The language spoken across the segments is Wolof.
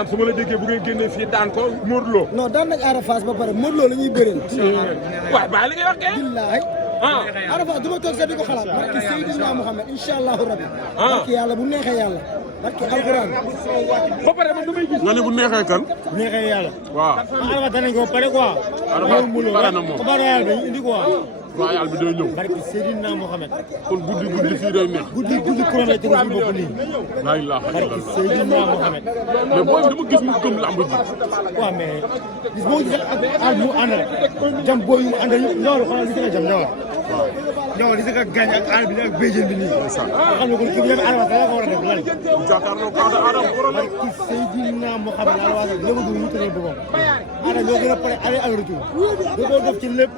maanaam su ma la déggee bu ngeen génnee fii daan ko Modou Lo. non daan nañ Ada Fass ba pare Modou Lo la ñuy bëreel. waaw baa li ngay wax kay. billaay. Ada Fass du ma toog sax di ko xalaat barki Seydina Mohamed incha allahu rabbi. barki yàlla bu neexee yàlla. barki alquran. ba pare man damay gis. nga ne bu neexee kan. bu neexee yàlla. waaw. Ada Fass danañ ko pare quoi. Ada Fass pare na moom ko pare yàlla dañuy indi quoi. royal bi day ñëw. barki Seydina Mohamed. kon guddi fii day neex. guddi kuréel la tegu suñu bopp nii. laa ilaaha barki illallah. Seydina Mohamed. mais booy dama gis mu gëm lamb ji. waaw mais gis boo gis ak aar mu ànd rek jam booy yu mu àndal yëpp loolu xanaa li si nga jam ne waaw. ñoo li si nga gañ ak aar bi ak béjjén bi nii. xam nga kon kii bi yëpp Ada Fass la ko war a def lan. jàkkaarloo ko Ada borom. barki Seydina Mohamed Ada Fass lépp du ñu tëral boppam. Ada ñoo gën a pare aller ak retour. da koo def ci lépp.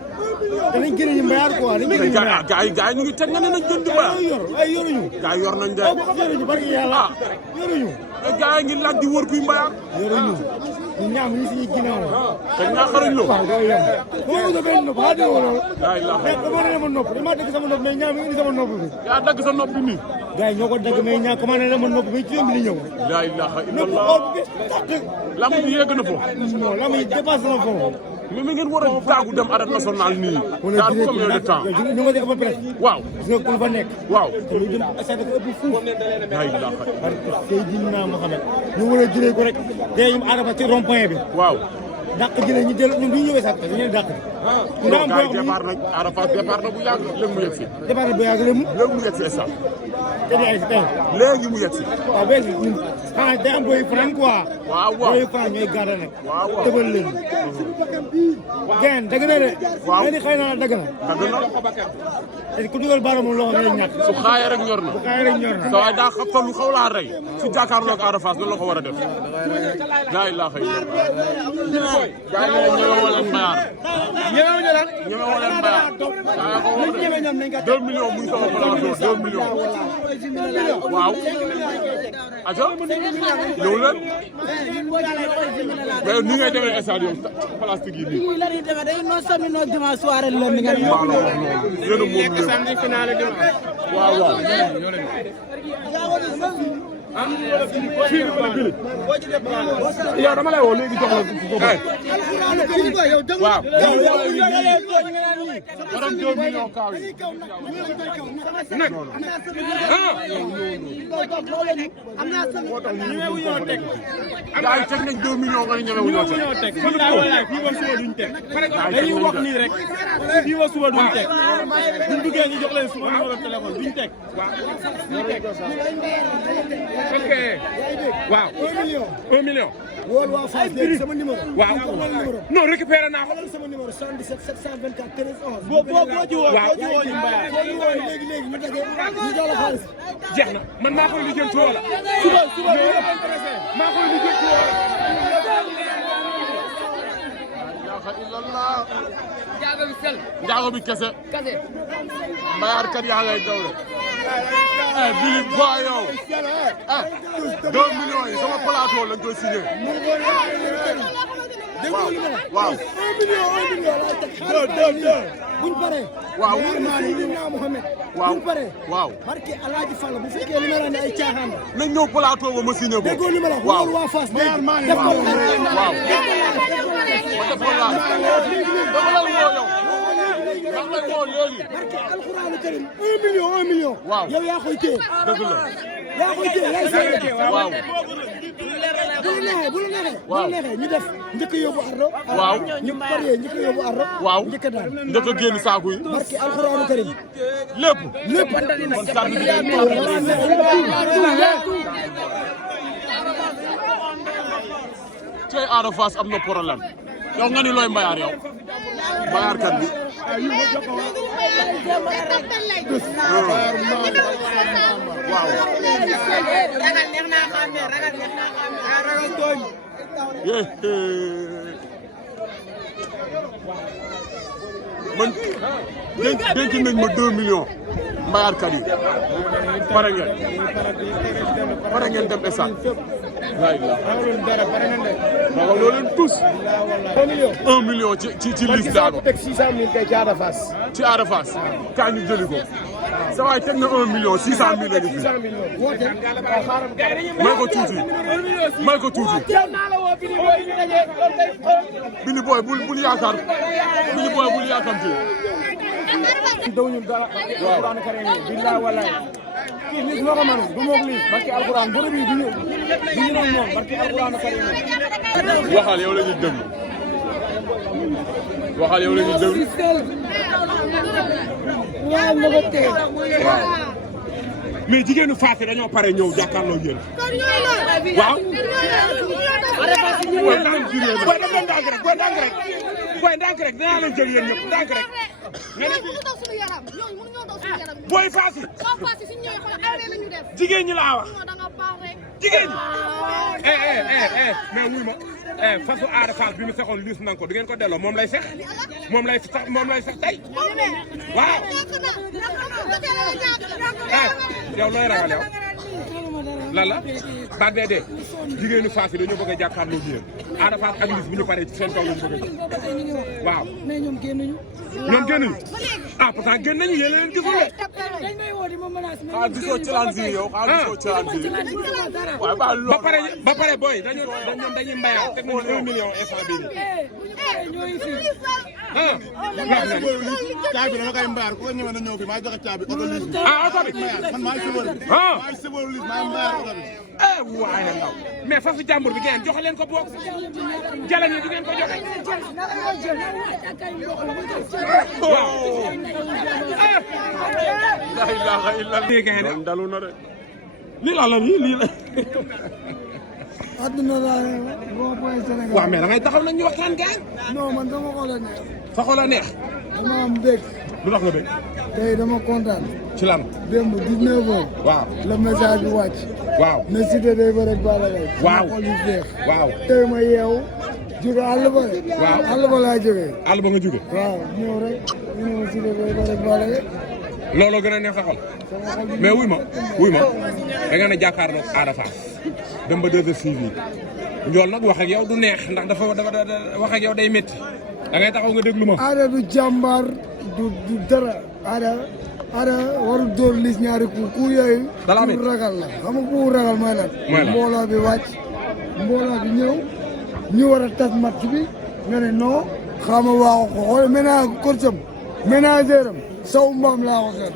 danañ gën a ñu mbayaar quoi dañuy gën a ñu mbayaar. gars yi ñu ngi teg nga ne nañ jënd mbayaar. ay yoruñu. gars yi yor nañ de. yoruñu barki yàlla yoruñu. gars yi ngi laaj di wër kuy mbayaar. yoruñu ñu ñaam ñu suñuy ginnaaw la. te ñaa xarañ loo. waaw doo yem. boo ko defee nopp xaa déggoo loolu. laa ilaaha mais dama ne ma nopp damaa dagg sama nopp mais ñaam indi sama nopp bi. yaa dagg sa nopp bi nii. gars yi ñoo ko dagg mais ñaam commandé na ma nopp mais ci yoon bi di ñëw. laa ilaaha nopp illallah. xool bi tàq. lamb ji yegg na foofu. non lamb yi dépassé na foofu. mais mi ngeen war a taagu dem arène nationale nii. wala daa combien de temps. ñu nga def ba pare. waaw. gis nga ku fa nekk. waaw. te lu jëm stade dafa ëpp fuuf. laa ilaaha. parce que Seydina Mohamed ñu war a jëlee ko rek. day yim Ada Fass ci rond point bi. waaw. dàq jëlee ñu dellu ñun bu ñu ñëwee sax dañu leen dàq. non gars yi départ nañ Ada Fass départ na bu yàgg léegi mu yegg si. départ na bu yàgg léegi léegi mu yegg si stade. te di ay si tey. léegi mu yegg si. waaw béy ñun xanaa day am booy Franc quoi. waaw waaw booy Franc ñooy gàdda nag. waaw waaw tëbal leen. gain dëgg na de. waaw mais ni xëy na dëgg na. dëgg na. te ku dugal baaraamu loxo ngay ñàkk. su xaayee rek ñor na. bu xaay rek ñor na. sa waay daa xam te lu xaw laa rey. su jàkkaarloo ak Ada Fass lan la ko war a def. laa ilaaha illallah. gars yi ñeme woo leen mbayaar. ñeme woo leen mbayaar. daa ko wax de 2 millions muy sama plateau 2 millions. waaw. aca ñëw leen. mais ni ngay demee stade yow plastique yi nii. waaw non non yéen a moom lépp. waaw waaw. yow dama lay woo léegi jox la ko. waaw. borom 2 millions kaaw yi. nag. gars yi teg nañ 2 millions nga ñeme wu ñoo teg. fii ba suba duñ teg. dañuy wax nii rek. fii ba suba duñ teg. buñ duggee ñu jox leen suma numéro téléphone duñ teg. waaw 1 million. wóor waa Fass léegi sama numéro. waaw non récupéré naa ko. sama numéro 77 724 13 11. boo ci woo boo ci woo ñu mbayaar. léegi ñu daje ñu jox la xaalis. jeex na man maa koy lijjanti wala. suba maa koy lijjanti wala. illallah. njaago bi kese. mbayaar kat yaa ngay daw de. Bili Boy yow. 2 millions yi sama plateau lañ koy signé. waaw waaw. 1 million laay teg. buñ paree. waaw Seydina Mohamed. waaw buñ paree. waaw. barke Alaaji Fall bu fekkee li ma la ne ay caaxaan la. nañ ñëw plateau ba ma signé ko. déggoo li ma la wax. waaw waa Fass léegi. waaw waaw. ma def ko laaj. dama lay woo yow. dama lay woo léegi. barke alxuraanu karim 1 million. waaw yow yaa koy téye. dëgg la. yaa koy téye yaay seede. waaw. bu la neexee. waaw ñu def njëkk a yóbbu ardo. waaw ñu paree njëkk a yóbbu ardo. waaw njëkk a daan. njëkk a génn saako yi. barke alxuraanu karim. lépp. kon sànni bi day tey Ada Fass am na problème yow nga ni looy mbayaar yow mbayaarkat bi. waaw. man dénk nañ ma 2 millions mbayaarkat yi pare ngeen dem stade. waay la waaw loolu leen tous. 1 million ci liste daal. teg 600 000 kay ci Ada Fass. ci Ada Fass kaa ñu jëli ko. sa waay teg na 1 million 600 000 la ñu fi. may ko tuuti may ko tuuti. Bini Boy bul yaakaar Bini Boy bul yaakamti. dawuñu dara alquran karim billahi wallahi kii nit moo ko mën du moog lii barki alquran bërëb yi duñu moom barki alquran karim waxal yow la ñuy déglu waxal yow la ñuy déglu. waaw ma ko tee. waaw mais jigéenu Fass dañoo pare ñëw jàkkaarloo yéen. waaw. booy def leen ndànk rek booy ndànk rek dinaa leen jël yéen ñëpp ndànk rek. booy Fass yi. jigéen ñi laa wax. jigéen ñi. mais wuy ma fasu Ada Fass bi mu saxoon liis nan ko du ngeen ko delloo moom lay sex moom lay sax tey waaw. yow looy ragal yow lan la baat bee dee jigéenu Fass yi dañoo bëgg a jàkkaarloo ak yéen Ada Fass ak liis bu ñu paree ci seen kaw lañu bëgg a waaw. mais ñoom génnuñu. ñoom génnuñu ah pourtant génn nañu yéen leen gisul de. dañ may woo di ma menace. gisoo challenge yi yow gisoo challenge yi. waaw ba pare booy dañuy mbayaat teg nañu 1 million instant bii nii. caabi dama koy mbaar ku ko ñëwee na ñëw fi maa joxe caabi oto liis bi oto bi man maa ngi sëboor bi maa ngi sëboor liis maa ngi mbaar oto bi waaye ndaw mais fasu jàmbur bi ngeen joxe leen ko boog jalañ yi du ngeen ko joxe waaw la ilaha illallah dalu na de lii la nii lii la àdduna laa boo booy Sénégal. waaw mais da ngay taxaw nañ ñu waxtaan gaay. non man dama ko la neex. sa xol a neex. dama am bég. lu tax nga bég. tey dama kontaan. ci lan. démb 19 heures. waaw le message bi wàcc. waaw ne Siteu day bëre ak Balla Gaye. waaw xol yu jeex. waaw tey ma yeewu. jóge àll ba. waaw àll ba laa jógee. àll ba nga jóge. waaw ñëw rek ñu ne ma Siteu day bëre ak Balla Gaye. looloo gën a neex sa xol. mais wuy ma da nga ne jàkkaarloog Ada Fass dem ba 2STV njool nag wax ak yow du neex ndax dafa wax ak yow day métti da ngay taxaw nga déglu ma. Ada du jàmbaar du dara Ada warul dóor lis ñaari ku yooyu. dalaa métti ragal la xam nga ku ragal mooy lan. mooy lan mbooloo bi wàcc mbooloo bi ñëw ñu war a tas match bi nga ne non xaama waaxu ko xool ménageur am saw mbaam laa ko seet.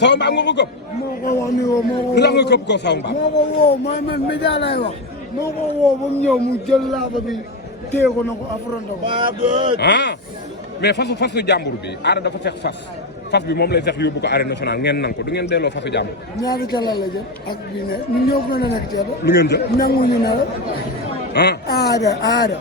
saw mbaam nga ko gëpp. moo ko wax ni woo moo ko. lu tax nga gëpp ko saw mbaam. moo ko woo man média lay wax. moo ko woo ba mu ñëw mu jël laaba bi téye ko na ko affronté ko. ah mais fasu jàmbur bi Ada dafa fex fas bi moom lay fex yóbbu ko arène nationale ngeen nang ko du ngeen delloo fasu jàmbur. ñaari calal la jël ak bii ne ñun ñoo ko mën a nekk ci Ada. lu ngeen jël nanguñu ne la. Ada.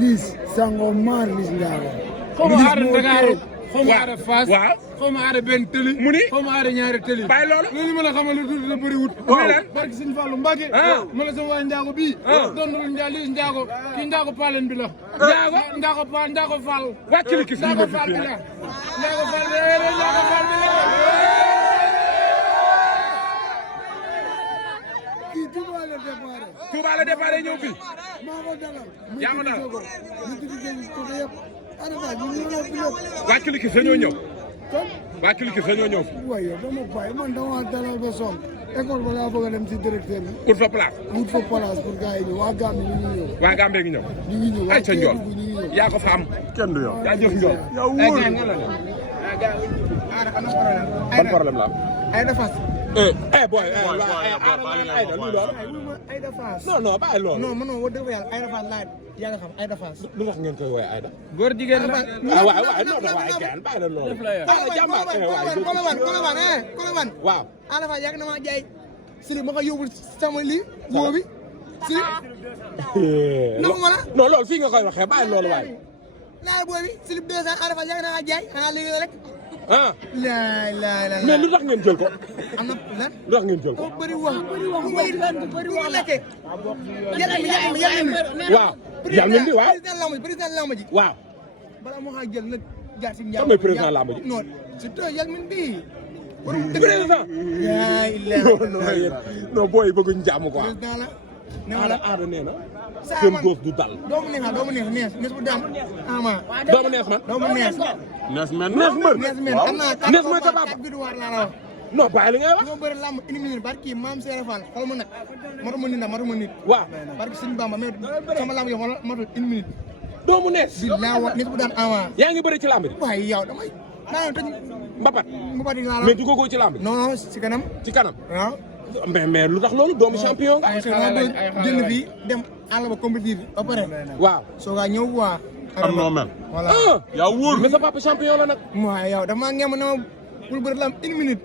liis sango maar liis njaago. xaw ma Ada Dakar xaw ma Ada Fass waaw xaw ma Ada benn tëli mu ni xaw ma Ada ñaari tëli bàyyi loolu loolu ma la xamal lu dul la bëri wut barke Sëñ Fallu Mbàkke ma la sama waa Njaago bii doon liis Njaago kii Njaago Palen bi la Njaago Fall wàcc li kis Njaago Fall bi la Njaago Fall bi la kii Touba la déparé. Touba la déparé ñëw fii. maa ko dalal. yaa ko dalal ñu tudd Denis côté yëpp. Ada Fass ñu ñëw fi lépp. wàcc li kis dañoo ñëw. kon. wàcc li kis dañoo ñëw. waaye dama bàyyi man dama dalal ba sonn école ba laa bëgg a dem si directeur bi. pour fa place. wut fa place pour gars yi ñëw waa Gambie ñu ngi ñëw. waa Gambie ngi ñëw. ñu ngi ñëw ay ca njool ñu ngi ñëw. yaa ko fa am. kenn du yow. yaa jëf njool. yow ban problème la am. Ada Fass boy Ada Fass non bàyyi loolu. non man wax dëgg yàlla Ada Fass laa yaa nga xam Ada Fass lu wax ngeen koy woowee Aïda. góor jigéen la waaw non waaye gaan bàyyi la loolu. jàmbaar Colobane waaw. Ada Fass yàgg na maa jaay Sili ma ko yóbbul sama lii wóo bi Sili nangu ma la non loolu fii nga koy waxee bàyyi loolu waaye. laal boo bi Sili 200 Ada Fass yàgg na maa jaay xanaa léegi la rek ah la mais lu tax ngeen jël ko. am na lan lu tax ngeen jël ko. bëri wax bëri wax la yàlla waaw yàlla di waaw président lamb ji waaw. bala moo xa jël nag jaar si kan mooy président lamb ji. non surtout yàlla min bi président. yaa illah non booy bëgguñ jàmm quoi. président la Ada nee na seen góof du dal. doomu neex bu daan ama. doomu nees man. doomu nees. nees men waaw am naa nees mooy sa papa. 4 victoire laa la wax. non bàyyi li ngay wax. ñoo bëri lamb une minute barki maam Seera Fall xool ma nag matuma nit. waaw barki Sëñ Bamba mais sama lamb yow matul une minute. doomu nees. bi laa wax nees bu daan ama. yaa ngi bëri ci lamb bi. waaye yow damay naa tëj. mbapat yi laa la. mais dugagoo ci lamb bi. non ci kanam. ci kanam. waaw. mais lu tax loolu doomu champion nga. ay xalaat lañ jënd fii dem àll ba compétir ba pare. waaw. soo gaa ñëw waa. am noo mel. voilà yaa wóor. mais sa papa champion la nag. waaye yow damaa ngem na ma bul bëri lamb une minute.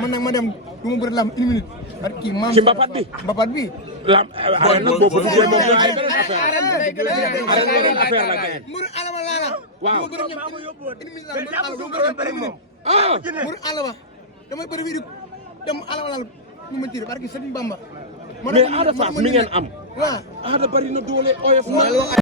man nag ma dem du ma bëri lamb une minute. parce que maam ci mbapat bi. mbapat bi. lamb arène nag boobu duggee moom ay beneen affaire. arène beneen affaire la kay. mburu alaba laa la. waaw du ma bëri ñoom une minute la mburu alaba du ma bëri moom. mburu alaba damay bëri fii di dem alaba laa lu ma tiré parce que Sëñ Bamba. mais Ada Fass mi ngeen am. waaw Ada bari na doole oyof na.